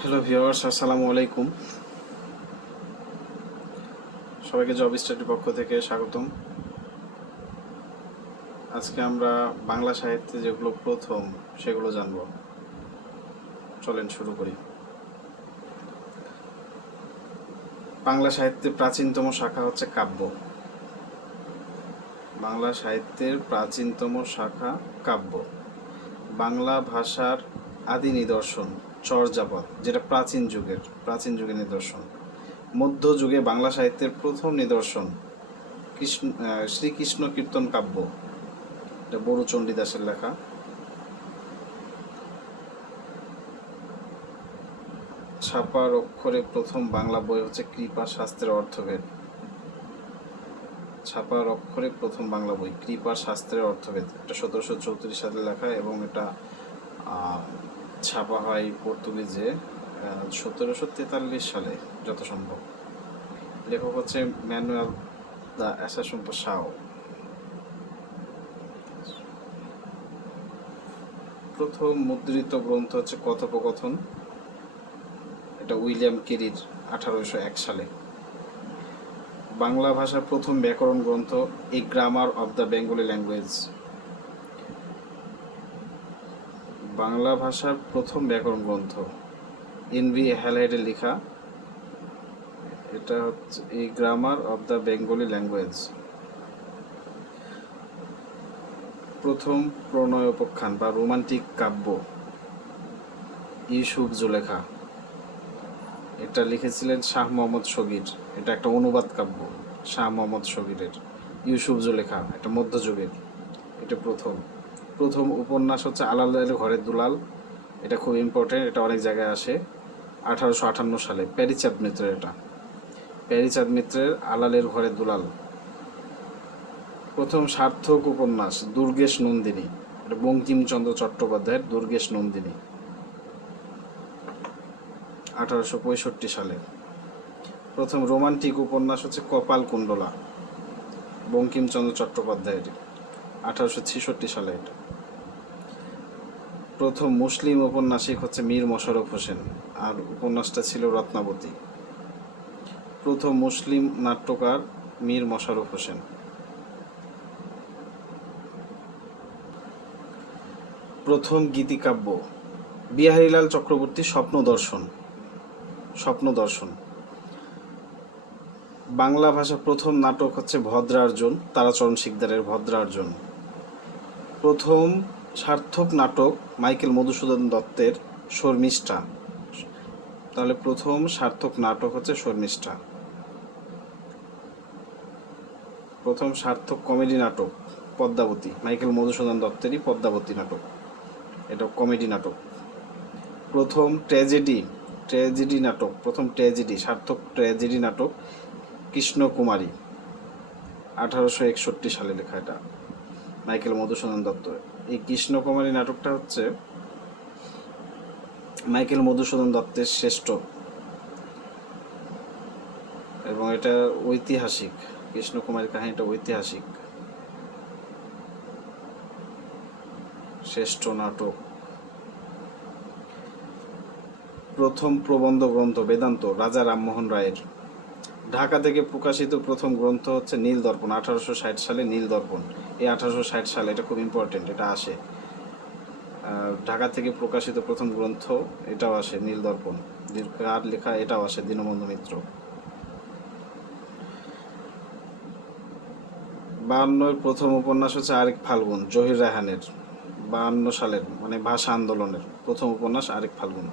Hello viewers আসসালামু আলাইকুম। সবাইকে জব স্টাডির পক্ষ থেকে স্বাগতম। আজকে আমরা বাংলা সাহিত্যে যেগুলো প্রথম, সেগুলো জানব। চলেন শুরু করি। বাংলা সাহিত্যের প্রাচীনতম শাখা হচ্ছে কাব্য। বাংলা সাহিত্যের প্রাচীনতম শাখা কাব্য। বাংলা ভাষার আদি নিদর্শন। চর্যাপদ যেটা প্রাচীন যুগের প্রাচীন যুগের নিদর্শন। মধ্যযুগে বাংলা সাহিত্যের প্রথম নিদর্শন কৃষ্ণ শ্রীকৃষ্ণ কীর্তন কাব্য। এটা বড়ু চণ্ডীদাসের লেখা। ছাপার অক্ষরে প্রথম বাংলা বই হচ্ছে কৃপা শাস্ত্রের অর্থভেদ ছাপার অক্ষরে প্রথম বাংলা বই কৃপা শাস্ত্রের অর্থভেদ এটা সতেরোশো চৌত্রিশ সালে লেখা এবং এটা ছাপা হয় পর্তুগিজে সতেরোশো তেতাল্লিশ সালে যত সম্ভব লেখক হচ্ছে ম্যানুয়াল দ্য অ্যাসাসন্ত সাও। প্রথম মুদ্রিত গ্রন্থ হচ্ছে কথোপকথন। এটা উইলিয়াম কেরির আঠারোশো এক সালে। বাংলা ভাষার প্রথম ব্যাকরণ গ্রন্থ, a grammar of the Bengali language. Bangla ভাষার প্রথম ব্যাকরণ গ্রন্থ। এনভি হ্যালহেডের লেখা। এটা হচ্ছে এই grammar of the Bengali language প্রথম প্রণয় উপাখ্যান বা রোমান্টিক কাব্য। ইউসুফ জুলেখা এটা লিখেছিলেন শাহ মোহাম্মদ শগির এটা একটা অনুবাদ কাব্য, শাহ মোহাম্মদ শগিরের ইউসুফ জুলেখা এটা মধ্যযুগের। এটা প্রথম। প্রথম উপন্যাস হচ্ছে আলালের ঘরের দুলাল। এটা খুব ইম্পর্টেন্ট এটা অনেক জায়গায় আসে। আঠারোশো আটান্ন সালে প্যারিচাঁদ মিত্রের এটা। প্যারিচাঁদ মিত্রের আলালের ঘরের দুলাল। প্রথম সার্থক উপন্যাস, দুর্গেশ নন্দিনী। এটা বঙ্কিমচন্দ্র চট্টোপাধ্যায়ের দুর্গেশ নন্দিনী। আঠারোশো পঁয়ষট্টি সালে। প্রথম রোমান্টিক উপন্যাস হচ্ছে কপাল কুণ্ডলা, বঙ্কিমচন্দ্র চট্টোপাধ্যায়ের। আঠারোশো ছেষট্টি সালে এটা। প্রথম মুসলিম উপন্যাসিক হচ্ছে মীর মোশাররফ হোসেন, আর উপন্যাসটা ছিল রত্নাবতী। প্রথম মুসলিম নাট্যকার মীর মোশাররফ হোসেন। প্রথম গীতিকাব্য, বিহারীলাল চক্রবর্তী স্বপ্ন দর্শন। স্বপ্ন দর্শন। বাংলা ভাষা প্রথম নাটক হচ্ছে ভদ্রার্জুন, তারাচরণ শিকদারের ভদ্রার্জুন। প্রথম সার্থক নাটক মাইকেল মধুসূদন দত্তের শর্মিষ্ঠা। তাহলে প্রথম সার্থক নাটক হচ্ছে শর্মিষ্ঠা। প্রথম সার্থক কমেডি নাটক পদ্মাবতী, মাইকেল মধুসূদন দত্তেরই পদ্মাবতী নাটক। এটা কমেডি নাটক। প্রথম ট্র্যাজেডি ট্র্যাজেডি নাটক, প্রথম ট্র্যাজেডি, সার্থক ট্র্যাজেডি নাটক কৃষ্ণকুমারী। আঠারোশো একষট্টি সালে লেখা এটা, মাইকেল মধুসূদন দত্ত এই কৃষ্ণকুমারী নাটকটা হচ্ছে মাইকেল মধুসূদন দত্তের শ্রেষ্ঠ। এবং এটা ঐতিহাসিক কৃষ্ণকুমারী কাহিনীটা ঐতিহাসিক। শ্রেষ্ঠ নাটক। প্রথম প্রবন্ধ গ্রন্থ বেদান্ত, রাজা রামমোহন রায়ের ঢাকা থেকে প্রকাশিত প্রথম গ্রন্থ হচ্ছে নীল দর্পণ, আঠারোশো ষাট সালে নীল দর্পণ। এই আঠারোশো ষাট সালে এটা খুব ইম্পর্টেন্ট এটা আসে। ঢাকা থেকে প্রকাশিত প্রথম গ্রন্থ এটাও আসে, নীল দর্পণ। আর লেখা এটাও আসে, দীনবন্ধু মিত্র। বাহান্নর প্রথম উপন্যাস হচ্ছে আরেক ফাল্গুন, জহির রায়হানের। বাহান্ন সালের মানে ভাষা আন্দোলনের প্রথম উপন্যাস আরেক ফাল্গুন।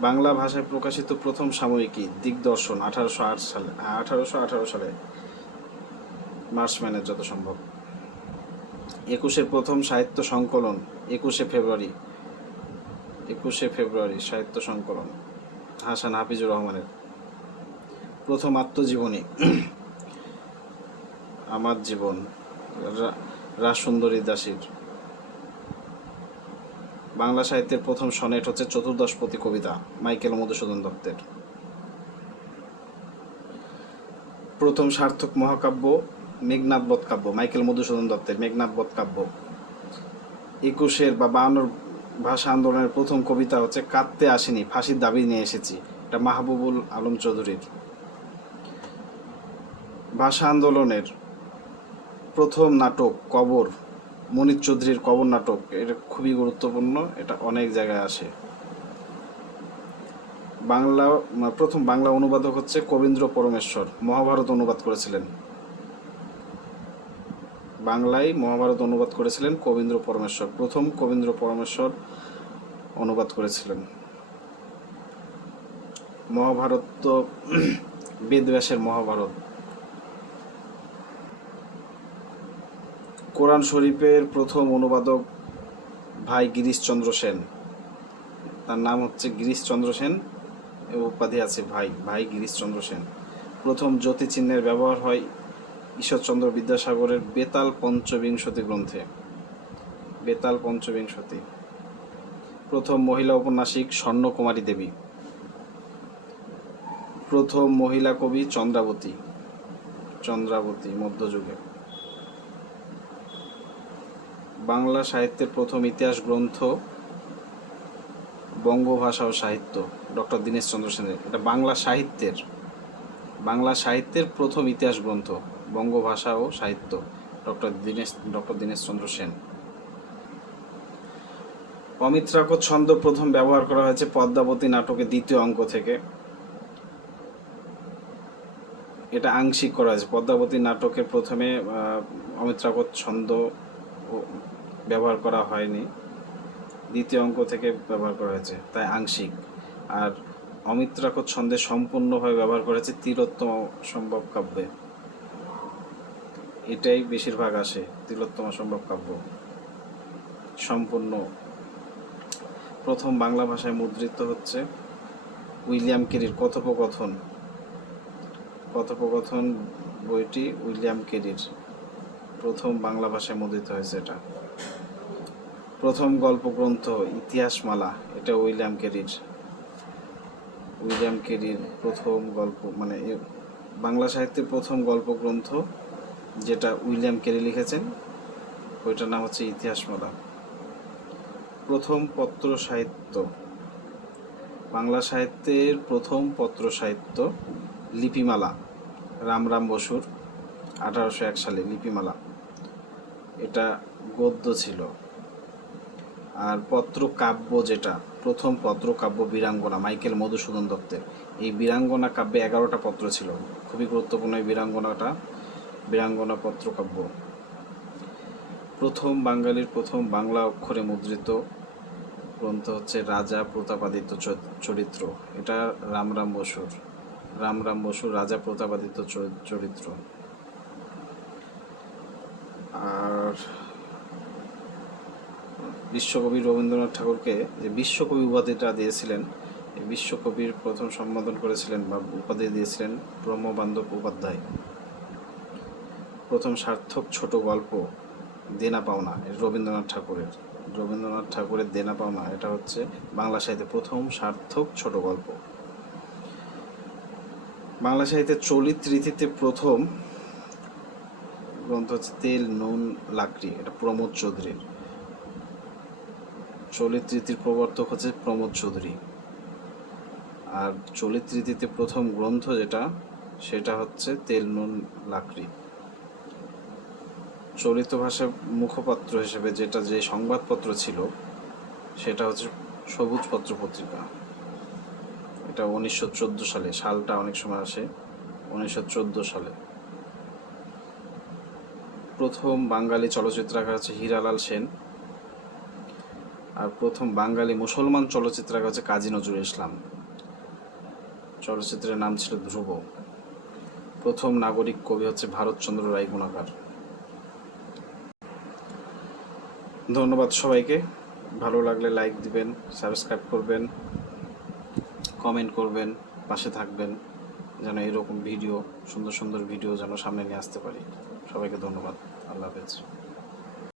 বাংলা ভাষায় প্রকাশিত প্রথম সাময়িকী, দিগদর্শন, আঠারোশো আট সালে আঠারোশো আঠারো সালে মার্চম্যানের যত সম্ভব। একুশের প্রথম সাহিত্য সংকলন, একুশে ফেব্রুয়ারি একুশে ফেব্রুয়ারি সাহিত্য সংকলন, হাসান হাফিজুর রহমানের প্রথম আত্মজীবনী, আমার জীবন, রা- রাসসুন্দরী দাসীর বাংলা সাহিত্যের প্রথম সনেট হচ্ছে চতুর্দশপতি কবিতা, মাইকেল মধুসূদন দত্তের। প্রথম সার্থক মহাকাব্য মেঘনাথ বধ কাব্য মাইকেল মধুসূদন দত্তের মেঘনাথ বধ কাব্য একুশের বা বায়ান্নর ভাষা আন্দোলনের প্রথম কবিতা হচ্ছে কাঁদতে আসেনি, ফাঁসির দাবি নিয়ে এসেছি, এটা মাহবুবুল আলম চৌধুরীর। ভাষা আন্দোলনের প্রথম নাটক কবর মনির চৌধুরীর কবর নাটক, এটা খুবই গুরুত্বপূর্ণ, এটা অনেক জায়গায় আসে। বাংলা প্রথম বাংলা অনুবাদক হচ্ছে কবীন্দ্র পরমেশ্বর, মহাভারত অনুবাদ করেছিলেন। বাংলায় মহাভারত অনুবাদ করেছিলেন কবীন্দ্র পরমেশ্বর, প্রথম কবীন্দ্র পরমেশ্বর অনুবাদ করেছিলেন। মহাভারত তো বেদব্যাসের মহাভারত। কোরআন শরীফের প্রথম অনুবাদক ভাই গিরিশচন্দ্র সেন। তার নাম হচ্ছে গিরিশচন্দ্র সেন উপাধি আছে ভাই ভাই গিরিশচন্দ্র সেন। প্রথম জ্যোতি চিহ্নের ব্যবহার হয় ঈশ্বরচন্দ্র বিদ্যাসাগরের বেতাল পঞ্চবিংশতি গ্রন্থে। বেতাল পঞ্চবিংশতি। প্রথম মহিলা ঔপন্যাসিক স্বর্ণকুমারী দেবী। প্রথম মহিলা কবি চন্দ্রাবতী। চন্দ্রাবতী মধ্যযুগে। বাংলা সাহিত্যের প্রথম ইতিহাস গ্রন্থ, বঙ্গভাষা ও সাহিত্য, ডক্টর দীনেশ চন্দ্র সেনের। এটা বাংলা সাহিত্যের বাংলা সাহিত্যের প্রথম ইতিহাস গ্রন্থ, বঙ্গভাষা ও সাহিত্য, ডক্টর দীনেশ ডক্টর দীনেশ চন্দ্র সেন। অমিত্রাক ছন্দ প্রথম ব্যবহার করা হয়েছে পদ্মাবতী নাটকের দ্বিতীয় অঙ্ক থেকে। এটা আংশিক করা হয়েছে। পদ্মাবতী নাটকের প্রথমে অমিত্রাকত ছন্দ ব্যবহার করা হয়নি। দ্বিতীয় অঙ্ক থেকে ব্যবহার করা হয়েছে, তাই আংশিক। আর অমিত্রাকত ছন্দে সম্পূর্ণভাবে ব্যবহার করা হয়েছে তিলোত্তম সম্ভব কাব্যে। এটাই বেশিরভাগ আসে, তিলোত্তম সম্ভব কাব্য। সম্পূর্ণ। প্রথম বাংলা ভাষায় মুদ্রিত হচ্ছে উইলিয়াম কেরির কথোপকথন। কথোপকথন বইটি উইলিয়াম কেরির। প্রথম বাংলা ভাষায় মুদ্রিত হয়েছে এটা। প্রথম গল্পগ্রন্থ ইতিহাসমালা, এটা উইলিয়াম কেরির। উইলিয়াম কেরির প্রথম গল্প মানে বাংলা সাহিত্যের প্রথম গল্পগ্রন্থ যেটা উইলিয়াম কেরি লিখেছেন, ওইটার নাম হচ্ছে ইতিহাসমালা। প্রথম পত্র সাহিত্য। বাংলা সাহিত্যের প্রথম পত্র সাহিত্য লিপিমালা রামরাম বসুর আঠারোশো এক সালে লিপিমালা। এটা গদ্য ছিল। আর পত্রকাব্য যেটা, প্রথম পত্রকাব্য বীরাঙ্গনা, মাইকেল মধুসূদন দত্তের। এই বীরাঙ্গনা কাব্যে এগারোটা পত্র ছিল। খুবই গুরুত্বপূর্ণ এই বীরাঙ্গনাটা, বীরাঙ্গনা পত্রকাব্য। প্রথম বাঙালির প্রথম বাংলা অক্ষরে মুদ্রিত গ্রন্থ হচ্ছে রাজা প্রতাপাদিত্য চরিত্র। এটা রামরাম বসুর রামরাম বসুর রাজা প্রতাপাদিত্য চরিত্র। আর বিশ্বকবি রবীন্দ্রনাথ ঠাকুরকে যে বিশ্বকবি উপাধিটা দিয়েছিলেন বিশ্বকবির প্রথম সম্বোধন করেছিলেন বা উপাধি দিয়েছিলেন ব্রহ্মবান্ধব উপাধ্যায়। প্রথম সার্থক ছোট গল্প, দেনা পাওনা রবীন্দ্রনাথ ঠাকুরের। রবীন্দ্রনাথ ঠাকুরের দেনা পাওনা, এটা হচ্ছে বাংলা সাহিত্যে প্রথম সার্থক ছোট গল্প। বাংলা সাহিত্যে চলিত রীতিতে প্রথম গ্রন্থ হচ্ছে তেল, নুন, লাকড়ি, এটা প্রমোদ চৌধুরীর। চলিত রীতির প্রবর্তক হচ্ছে প্রমোদ চৌধুরী। আর চলিত রীতিতে প্রথম গ্রন্থ যেটা, সেটা হচ্ছে তেল নুন লাকড়ি। চলিত ভাষায় মুখপাত্র হিসেবে যেটা যে সংবাদপত্র ছিল, সেটা হচ্ছে সবুজ পত্র পত্রিকা। এটা উনিশশো চোদ্দ সালে, সালটা অনেক সময় আসে, উনিশশো চোদ্দ সালে। প্রথম বাঙালি চলচ্চিত্রাকার হচ্ছে হীরালাল সেন। আর প্রথম বাঙালি মুসলমান চলচ্চিত্রাকার হচ্ছে কাজী নজরুল ইসলাম। চলচ্চিত্রের নাম ছিল ধ্রুব। প্রথম নাগরিক কবি হচ্ছে ভারতচন্দ্র রায় গুণাকার। ধন্যবাদ সবাইকে। ভালো লাগলে লাইক দিবেন, সাবস্ক্রাইব করবেন, কমেন্ট করবেন, পাশে থাকবেন, যেন এরকম ভিডিও, সুন্দর সুন্দর ভিডিও যেন সামনে নিয়ে আসতে পারি। সবাইকে ধন্যবাদ। আল্লাহ হাফেজ।